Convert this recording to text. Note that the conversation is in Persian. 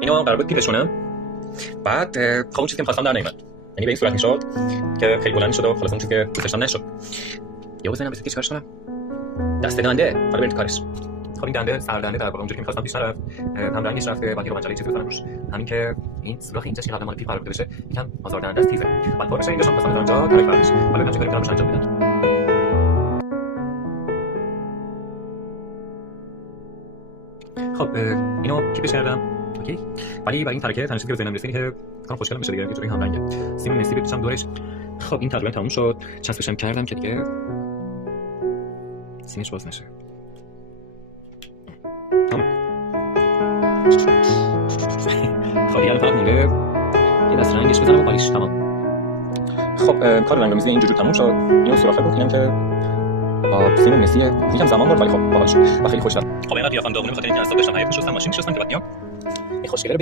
اینو قرار بود پیپشونم، بعد خب اون چیزی که می‌خواستم در نیومد، یعنی به این صورت میشد که خیلی بلند شد و خلاص اون چیزی که دوست داشتم نشد. یا بزنم بس چیکارش کنم؟ دست دنده حالا بریم تو کارش. خب این دنده سردنده در واقع اونجوری که می‌خواستم پیش نرفت، هم رنگش رفته، بعد یه روغن چیزی بزنم روش، همین که این سوراخ اینجاش که قبلا مال پیپ قرار بوده بشه یکم آزاردهنده است، تیزه. بعد پر بشه اینجاش هم خواستم اونجا ترک بردش. حالا ببینم چه کاری می‌تونم انجام بدم. خب اینو کیپش کردم، اوکی. ولی برای این ترکه تنشی که بزنم رسیدی که کار خوشگل میشه دیگه، یه جوری هم رنگه. سیم مسی بپیچم دورش. خب این تقریبا تموم شد، چسبشم کردم که دیگه سیمش باز نشه. تمام. خب دیگه فقط مونده یه دست رنگش بزنم و پالیش. تمام. خب کار رنگ‌آمیزی اینجوری تموم شد. اینو سوراخه بود، اینم که با سیم مسیه. یکم زمان برد ولی خب باحال شد و خیلی خوشحال. خب اینقدر قیافم داغونه بخاطر اینکه اصلا داشتم حیاط می‌شستم، ماشین می‌شستم که بعد میام این خوشگله